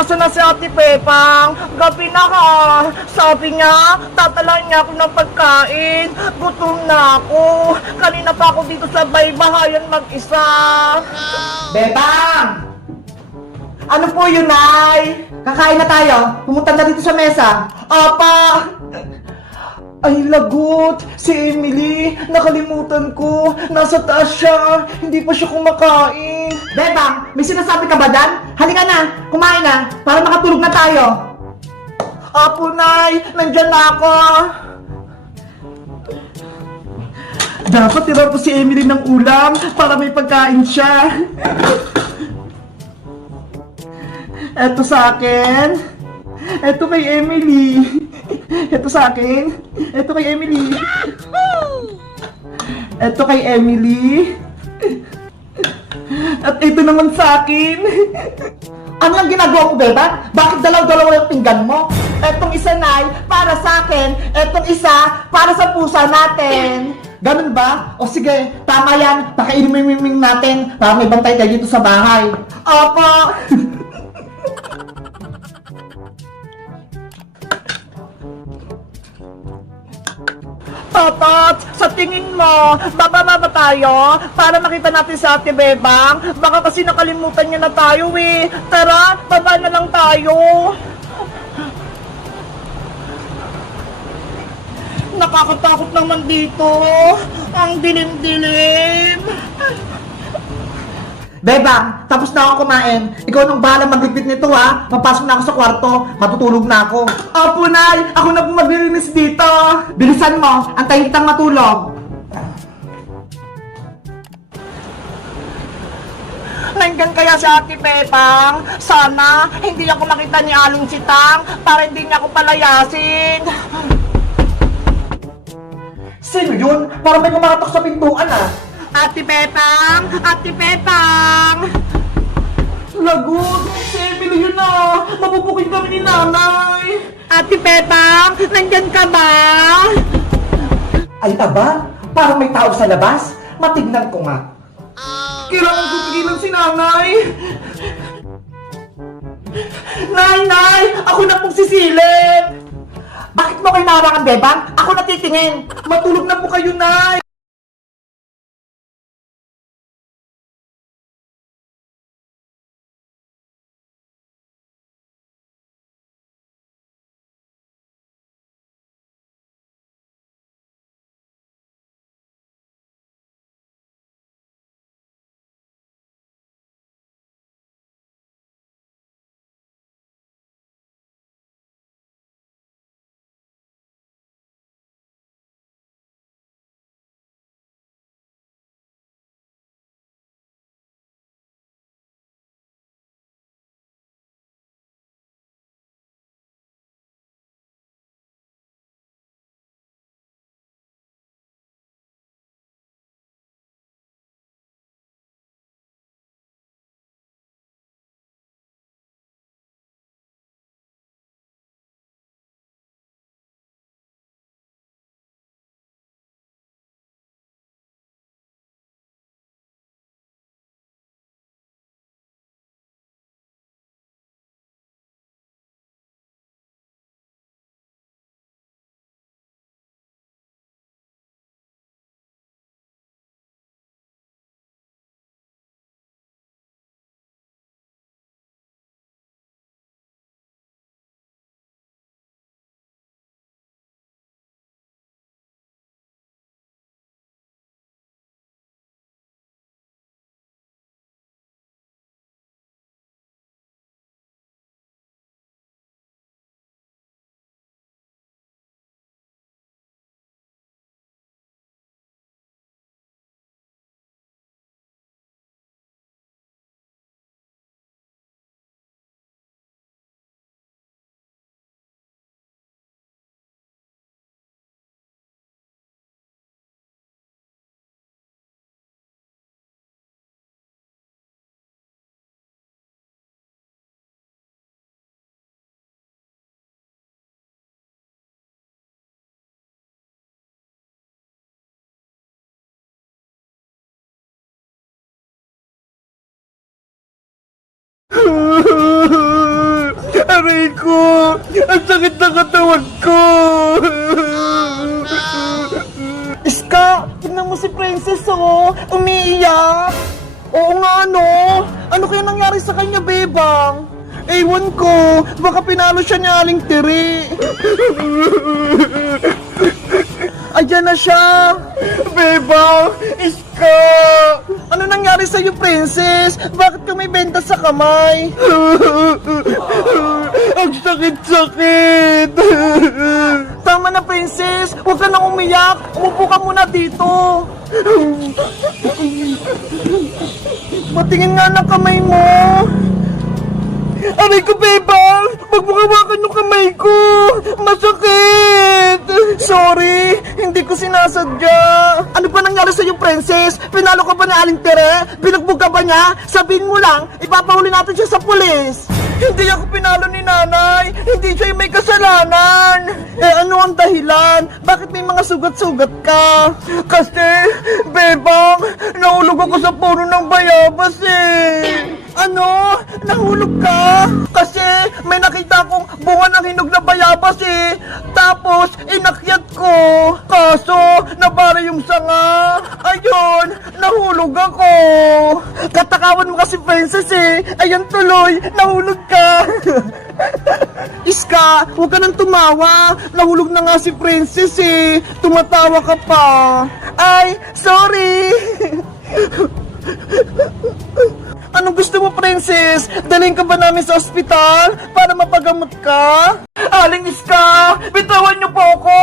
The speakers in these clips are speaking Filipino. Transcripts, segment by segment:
Nasaan na si Ate Pepang? Gabi na ka. Sabi niya, tatalahan niya ako ng pagkain. Gutom na ako. Kanina pa ako dito sa baybahayan mag-isa. Bebang! Ano po yun, Nay? Kakain na tayo. Pumunta na dito sa mesa. Apa! Ay, lagot! Si Emily, nakalimutan ko. Nasa taas siya. Hindi pa siya kumakain. Bebang, may sinasabi ka ba dyan? Halika na, kumain na, para makatulog na tayo. Apo, Nay! Nandyan na ako! Dapat tira ko si Emily ng ulam para may pagkain siya. Eto sa akin. Eto kay Emily. Eto sa akin. Eto kay Emily. Eto kay Emily. At ito naman sa akin. Ano ang ginagawa mo, Beba? Bakit dalaw-dalawa yung pinggan mo? Etong isa, Nay, para sa akin. Etong isa, para sa pusa natin. Ganun ba? O sige, tama yan. Pakainin mo yung miming natin para may bantay tayo dito sa bahay. Opo. Totot, sa tingin mo, bababa ba tayo para makita natin sa Ate Bebang? Baka kasi nakalimutan niya na tayo eh. Tara, baba na lang tayo. Nakakatakot naman dito. Ang dilim-dilim. Bebang, tapos na ako kumain. Ikaw nang bahala magligpit nito, ha? Mapasok na ako sa kwarto. Matutulog na ako. Apo, Nay, ako na po maglilinis dito. Bilisan mo, antayin kitang matulog. Nandyan kaya si Ate Pepang? Sana hindi ako makita ni Aling Sitang para hindi niya ako palayasin. Sino yun? Parang may kumakatok sa pintuan, ah. Ate Pepang! Ate Pepang! Lagot! Si Emily yun na! Mapupukin kami ni Nanay! Ate Pepang! Nandyan ka ba? Ay, aba? Parang may tao sa labas. Matignan ko nga. Kailangan ko pigilan si Nanay! Nay! Ako na pong sisilip! Bakit mo kayo nahawakan, Bebang? Ako natitingin. Matulog na po kayo, Nay! Aray ko! Ang sakit ng katawan ko! Iska, tignan mo si Princess, oh. Umiiyak. Oo nga, no. Ano kaya nangyari sa kanya, Bebang? Ewan ko. Baka pinalo siya ni Aling Tiri. Ayan na siya. Bebang! Iska! Ano nangyari sa'yo, Princess? Bakit ka may benta sa kamay? Ang sakit-sakit! Tama na, Princess. Huwag ka nang umiyak. Umupo ka muna dito. Patingin nga ng kamay mo. Aray ko, Bebang! Huwag mo hawakan yung kamay ko! Masakit! Sorry, hindi ko sinasadya. Ano ba nangyari sa'yo, Princess? Pinalo ka ba ni Aling Tere? Binugbog ka ba niya? Sabihin mo lang, ipapahuli natin siya sa pulis. Hindi ako pinalo ni nanay! Hindi siya yung may kasalanan! Eh ano ang dahilan? Bakit may mga sugat-sugat ka? Kasi, Bebang, nahulog ako sa puno ng bayabas eh! Ano? Nahulog ka? Kasi may nakita kong bunga ng hinog na bayabas eh. Tapos, inakyat ko. Kaso, nabara yung sanga. Ayun, nahulog ako. Katakawan mo kasi, Princess eh. Ayan tuloy, nahulog ka. Iska, huwag ka nang tumawa. Nahulog na nga si Princess eh. Tumatawa ka pa. Ay, sorry. Anong gusto mo, Princess? Dalhin ka ba namin sa ospital para mapagamot ka? Aling Iska! Bitawan niyo po ako!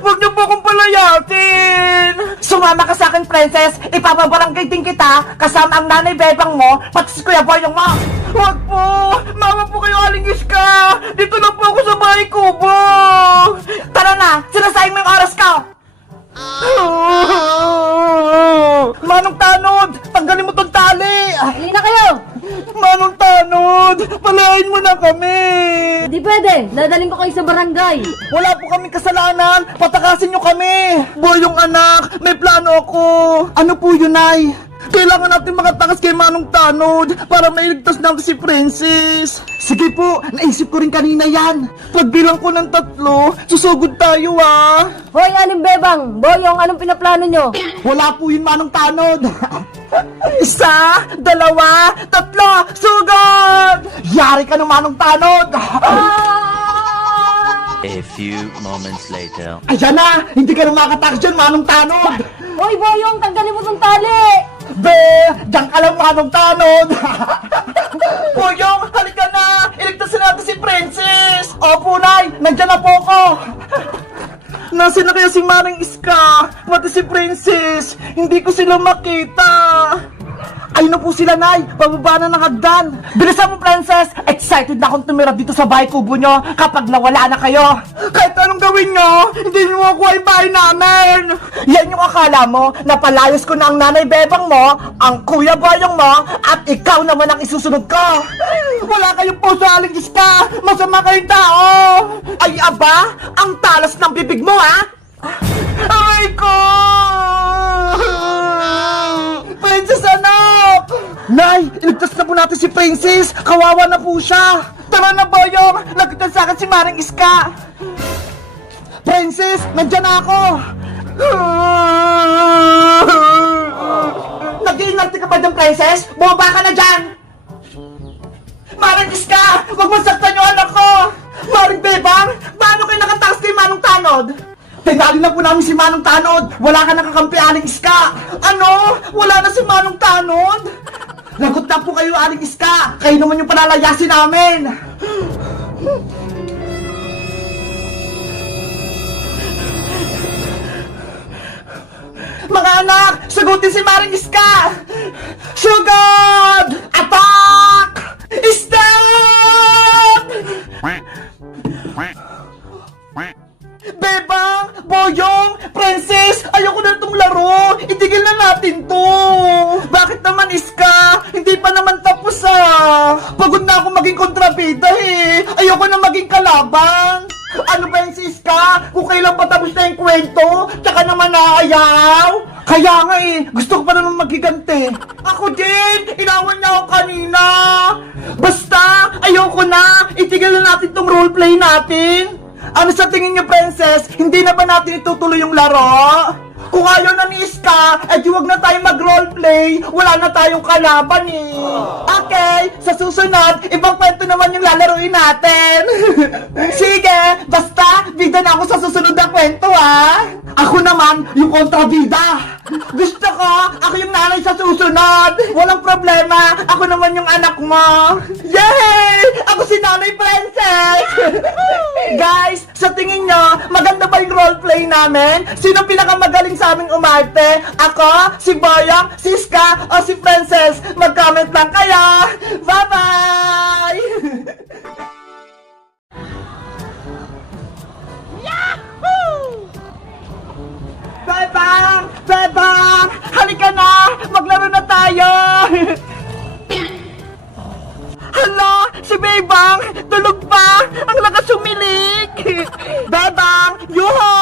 Huwag niyo po akong palayasin! Sumama ka sa akin, Princess. Ipapabarangay din kita kasama ang nanay Bebang mo, pati si Kuya Boyong mo. Huwag po! Mama po kayo, Aling Iska! Dito lang po ako sa bahay kubo! Tara na, sinasayang mo yung oras ka. Manong Tanod, tanggalin mo tong tali. Halina kayo! Manong Tanod, palayain mo na kami. Hindi pwede! Dadaling ko kayo sa barangay! Wala po kaming kasalanan, patakasin nyo kami. Boyong anak, may plano ako. Ano po yun, Nay? Kailangan natin makatakas kay Manong Tanod para mailigtas natin si Princess. Sige po, naisip ko rin kanina yan. Pagbilang ko ng 3, susugod tayo ah. Hoy, Aling Bebang! Boyong, anong pinaplano nyo? Wala po yun, Manong Tanod. 1, 2, 3, sugod! Yari ka ng Manong Tanod. A few moments later. Ayan na, hindi ka na makatakas dyan, Manong Tanod. Hoy, Boyong! Tanggalin mo tong tali! Be, diyan ka lang, Manong Tanod. Boyong, halika na. Iligtasin natin si Princess. Opo, Nay. Nandiyan na po ako. Nasaan na kaya si Manang Iska? Pati si Princess. Hindi ko sila makita. Ayun na po sila, Nay. Pababa na ng hagdan. Bilisan mo, Princess. Excited na akong tumira dito sa bahay kubo nyo kapag nawala na kayo. Kahit anong gawin nyo, hindi nyo makuha yung bahay namin. Yan yung akala mo na palayos ko na ang nanay Bebang mo, ang kuya Boyong mo, at ikaw naman ang isusunod ko. Wala kayong puso, Aling Iska. Masama kayong tao. Ay, aba, ang talas ng bibig mo, ha? Aray ko! Princess, anak! Nay, iligtas na po natin si Princess. Kawawa na po siya. Tara na, Boyong. Lagitan sa akin si Maring Iska. Princess, nandyan na ako. Nag-iinarte ka ba dyan, Princess? Bumaba ka na dyan. Maring Iska, huwag masaktan yung anak ko. Maring Bebang, paano kayo nakatakas kay Manong Tanod? Tinali na po namin si Manong Tanod. Wala ka nakakampi, Aling Iska. Ano? Wala na si Manong Tanod? Lagot na po kayo, Aling Iska. Kayo naman yung palalayasin namin. Mga anak, sagutin si Maring Iska. Sugod! Attack! Stop! Bebang, Boyong, Princess, ayoko na itong laro. Itigil na natin to. Bakit naman, Iska? Hindi pa naman tapos ah. Pagod na ako maging kontrabida eh. Ayoko na maging kalaban. Ano ba yung si Iska? Kung kailan pa tapos na yung kwento, tsaka naman naayaw. Kaya nga eh, gusto ko pa naman magigante. Ako din, inawan niya ako kanina. Basta, ayoko na, itigil na natin tong roleplay natin. Ano sa tingin niyo, Princess? Hindi na ba natin itutuloy yung laro? Kung ayaw na ni Iska, eh di wag na tayo mag-roleplay. Wala na tayong kalaban eh. Okay, sa susunod, ibang kwento naman yung lalaroin natin. Sige, basta, bida na ako sa susunod na kwento ah. Ako naman, yung kontrabida. Gusto ko, ako yung nanay sa susunod. Walang problema, ako naman yung anak mo. Yay! Ako si Nanay Princess! Guys, sa tingin nyo, maganda ba yung roleplay namin? Sino pinakamagaling sa aming umarte? Ako, si Boyong, si Iska, o si Princess? Mag-comment lang kayo! Bye-bye! Bebang! Bebang! Halika na! Maglaro na tayo! Hala! Si Bebang! Tulog pa! Ang lakas sumilik! Bebang! Yuho!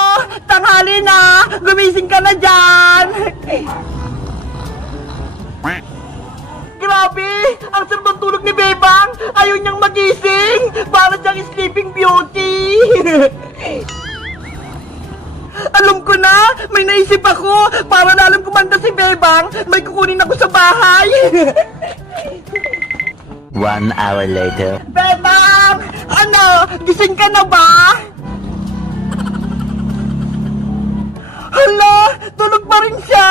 Tanghali na! Gumising ka na dyan! Grabe! Ang sarap ng tulog ni Bebang! Ayaw niyang magising! Para siyang sleeping beauty! Alam ko na! May naisip ako! Para lalang kumanda si Bebang, may kukunin ako sa bahay! 1 hour later. Bebang! Ano? Gising ka na ba? Hala! Tulog pa rin siya!